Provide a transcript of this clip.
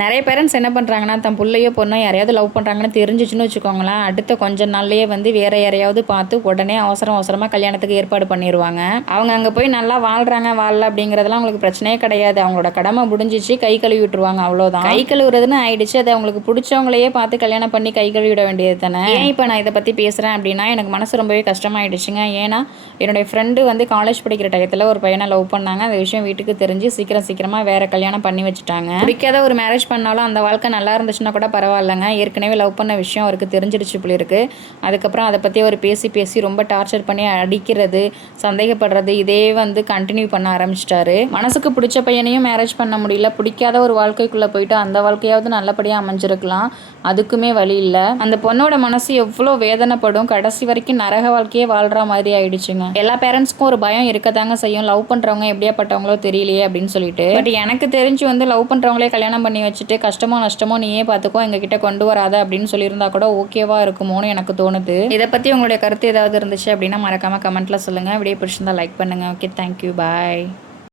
நிறைய பேரண்ட்ஸ் என்ன பண்ணுறாங்கன்னா, தன் பிள்ளையோ பொண்ணோ யாரையாவது லவ் பண்ணுறாங்கன்னு தெரிஞ்சிச்சுன்னு வச்சுக்கோங்களேன், அடுத்த கொஞ்ச நாள்லேயே வந்து வேறு யாரையாவது பார்த்து உடனே அவசரமாக கல்யாணத்துக்கு ஏற்பாடு பண்ணிடுவாங்க. அவங்க அங்கே போய் நல்லா வாழ்கிறாங்க வாழல அப்படிங்கிறதுலாம் அவங்களுக்கு பிரச்சனையே கிடையாது. அவங்களோட கடமை முடிஞ்சிச்சு, கை கழுவி விட்டுருவாங்க, அவ்வளோதான். கை கழுவுறதுன்னு ஆயிடுச்சு. அது அவங்களுக்கு பிடிச்சவங்களையே பார்த்து கல்யாணம் பண்ணி கை கழுவி விட வேண்டியது தானே. ஏன் இப்போ நான் இதை பற்றி பேசுகிறேன் அப்படின்னா, எனக்கு மனசு ரொம்பவே கஷ்டமாயிடுச்சுங்க. ஏன்னா என்னுடைய ஃப்ரெண்டு வந்து காலேஜ் படிக்கிற டயத்தில் ஒரு பையனை லவ் பண்ணாங்க. அந்த விஷயம் வீட்டுக்கு தெரிஞ்சு சீக்கிரமாக வேறு கல்யாணம் பண்ணி வச்சுட்டாங்க. பிடிக்காத ஒரு மேரேஜ் பண்ணாலும் அந்த வாழ்க்கை நல்லா இருந்துச்சுன்னா கூட பரவாயில்லைங்க. ஏற்கனவே லவ் பண்ண விஷயம் அவருக்கு தெரிஞ்சிடுச்சு போல இருக்கு. அதுக்கப்புறம் அதை பற்றி அவர் பேசி ரொம்ப டார்ச்சர் பண்ணி அடிக்கிறது, சந்தேகப்படுறது, இதே வந்து கண்டினியூ பண்ண ஆரம்பிச்சிட்டாரு. மனசுக்கு பிடிச்ச பையனையும் மேரேஜ் பண்ண முடியல. பிடிக்காத ஒரு வாழ்க்கைக்குள்ளே போயிட்டு அந்த வாழ்க்கையாவது நல்லபடியாக அமைஞ்சிருக்கலாம், அதுக்குமே வழி இல்லை. அந்த பொண்ணோட மனசு எவ்வளோ வேதனைப்படும். கடைசி வரைக்கும் நரக வாழ்க்கையே வாழ்கிற மாதிரி ஆயிடுச்சுங்க. எல்லா பேரண்ட்ஸ்க்கும் ஒரு பயம் இருக்கதாங்க செய்யும், லவ் பண்ணுறவங்க எப்படியாப்பட்டவங்களோ தெரியலையே அப்படின்னு சொல்லிட்டு. பட் எனக்கு தெரிஞ்சு வந்து லவ் பண்ணுறவங்களே கல்யாணம் பண்ணி வச்சுட்டு கஷ்டமோ நஷ்டமோ நீயே பார்த்துக்கோ, எங்ககிட்ட கொண்டு வராத அப்படின்னு சொல்லியிருந்தா கூட ஓகேவா இருக்குமோன்னு எனக்கு தோணுது. இதை பற்றி உங்களுடைய கருத்து ஏதாவது இருந்துச்சு அப்படின்னா மறக்காமல் கமெண்ட்டில் சொல்லுங்கள். வீடியோ பிடிச்சிருந்தா லைக் பண்ணுங்கள். ஓகே, தேங்க்யூ, பாய்.